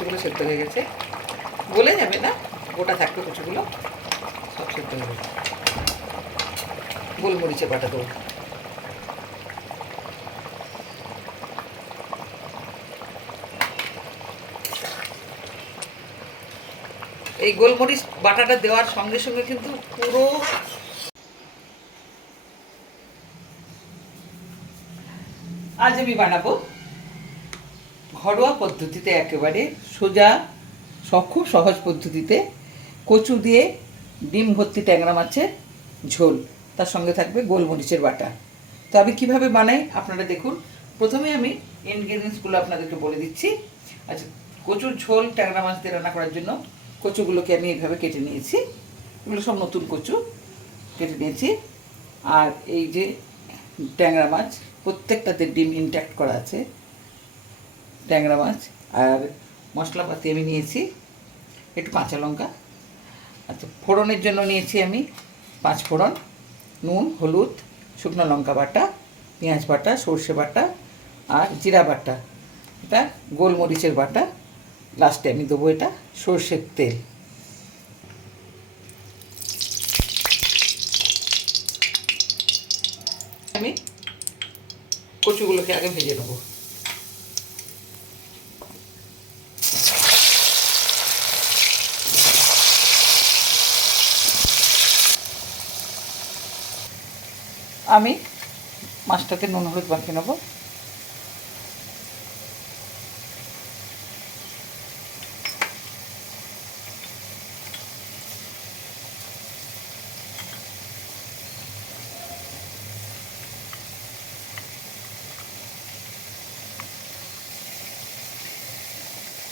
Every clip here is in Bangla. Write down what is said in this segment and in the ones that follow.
কচুগুলো সেদ্ধ হয়ে গেছে। বলে যাবে না, গোটা থাকবে কচুগুলো, সব সেদ্ধ হয়ে গেছে। গোলমরিচে বাটা দেবো। এই গোলমরিচ বাটাটা দেওয়ার সঙ্গে সঙ্গে কিন্তু পুরো আজ আমি বানাবো ঘরোয়া পদ্ধতিতে একেবারে সোজা খুব সহজ পদ্ধতিতে কচু দিয়ে ডিম ভর্তি ট্যাংরা মাছের ঝোল। তার সঙ্গে থাকবে গোলমরিচের বাটা। তো আমি কীভাবে বানাই আপনারা দেখুন। প্রথমে আমি ইনগ্রিডিয়েন্টসগুলো আপনাদেরকে বলে দিচ্ছি। আচ্ছা কচুর ঝোল ট্যাংরা মাছ দিয়ে রান্না করার জন্য কচুগুলোকে আমি এইভাবে কেটে নিয়েছি। এগুলো সব নতুন কচু কেটে নিয়েছি। আর এই যে ট্যাংরা মাছ, প্রত্যেকটাতে ডিম ইনট্যাক্ট করা আছে। ট্যাংরা মাছ আর মশলাপাতি আমি নিয়েছি, একটু কাঁচা লঙ্কা। আচ্ছা ফোড়নের জন্য নিয়েছি আমি পাঁচ ফোড়ন, নুন, হলুদ, শুকনো লঙ্কা বাটা, পেঁয়াজ বাটা, সর্ষে বাটা আর জিরা বাটা। এটা গোলমরিচের বাটা। লাস্টে আমি দেবো এটা সর্ষের তেল। আমি কচুগুলোকে আগে ভেজে নেব। আমি মাছটাতে নুন হলুদ মাখিয়ে নেব।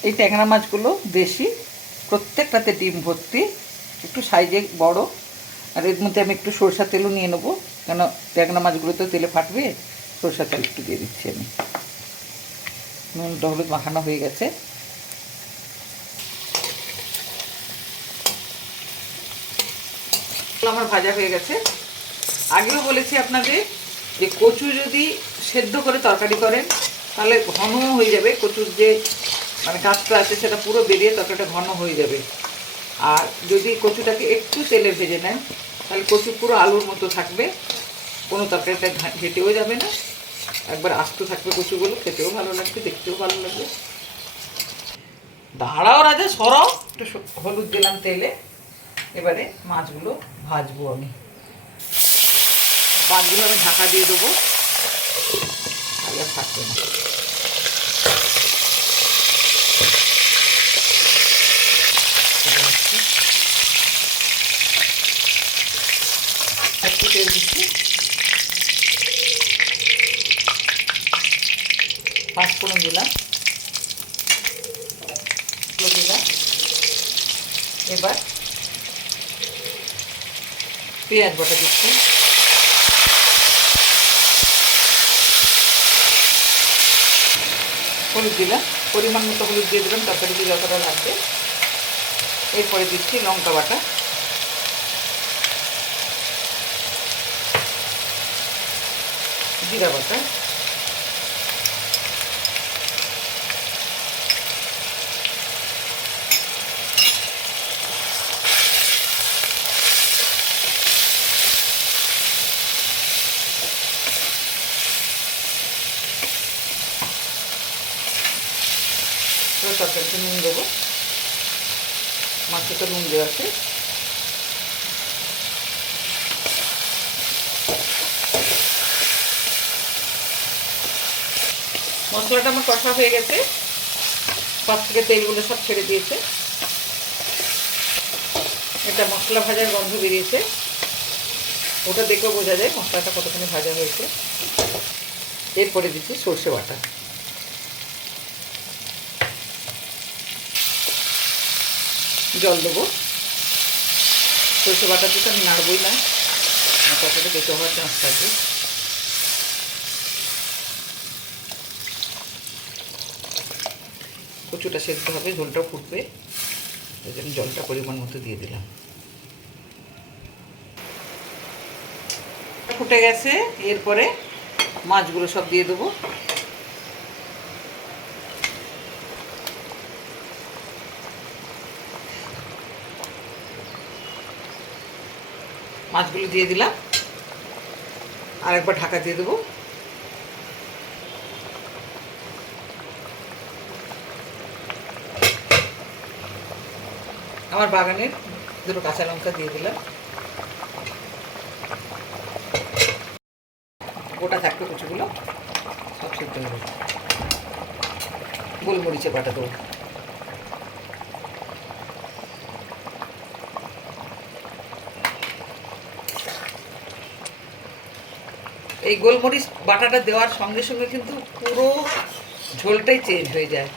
এই ট্যাংরা মাছগুলো দেশি, প্রত্যেকটাতে ডিম ভর্তি, একটু সাইজে বড়। আর এর মধ্যে আমি একটু সরষা তেলও নিয়ে নেব। কেন ট্যাংরা মাছগুলো তো তেলে ফাটবে সরষা তেল একটু দিয়ে দিচ্ছি আমি। নুন হলুদ মাখানো হয়ে গেছে। আমার ভাজা হয়ে গেছে। আগেও বলেছি আপনাদের যে কচু যদি সেদ্ধ করে তরকারি করেন, তাহলে ঘন হয়ে যাবে। কচুর যে মানে কাঁচটা আছে, সেটা পুরো বেরিয়ে তরকারিটা ঘন হয়ে যাবে। আর যদি কচুটাকে একটু তেলে ভেজে নেন, তাহলে কচু পুরো আলুর মতো থাকবে। কোনো তরকারিটা ঘেটেও যাবে না। একবার আস্ত থাকবে কচুগুলো, খেতেও ভালো লাগবে, দেখতেও ভালো লাগবে। দাঁড়াও রাজা, সরাও। একটু হলুদ দিলাম তেলে। এবারে মাছগুলো ভাজবো আমি। মাছগুলো আমি ঢাকা দিয়ে দেবো। তাহলে থাকবে না একটু তেল দিচ্ছি পাঁচ ফোড়ন দিলাম দিলাম এবার পেঁয়াজ বাটা দিচ্ছি। হলুদ দিলাম। পরিমাণ মতো হলুদ দিয়ে দিলাম তরকারিতে যতটা লাগবে। এরপরে দিচ্ছি লঙ্কা বাটা। জিরা বাটা। এবার তরকারিতে নুন দেবো। মাছে তো নুন দেওয়া আছে। মশলাটা আমার কষা হয়ে গেছে। পাঁচ থেকে তেলগুলো সব ছেড়ে দিয়েছে। এটা মশলা ভাজার গন্ধ বেরিয়েছে। ওটা দেখেও বোঝা যায় মশলাটা কতখানি ভাজা হয়েছে। এরপরে দিচ্ছি সর্ষে বাটা। জল দেবো। সর্ষে বাটা দিতে আমি নাড়বই না। ততটা বেঁচে হওয়ার চান্স থাকবে কচুটা সেদ্ধ হবে ঝোলটা ফুটবে। ওই জন্য জলটা পরিমাণ মতো দিয়ে দিলাম। ফুটে গেছে, এরপরে মাছগুলো সব দিয়ে দেবো। মাছগুলো দিয়ে দিলাম। আর একবার ঢাকা দিয়ে দেবো। আমার বাগানের দুটো কাঁচা লঙ্কা দিয়ে দিলাম। গোটা থাকবে কুচুগুলো। সব সিদ্ধ হয়ে গোলমরিচে বাটা দেবো। এই গোলমরিচ বাটাটা দেওয়ার সঙ্গে সঙ্গে কিন্তু পুরো ঝোলটাই চেঞ্জ হয়ে যায়।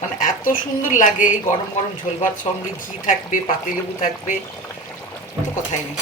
মানে এত সুন্দর লাগে এই গরম গরম ঝোল ভাত সঙ্গে, ঘি থাকবে, পাতিলেবু থাকবে তো কথাই নেই।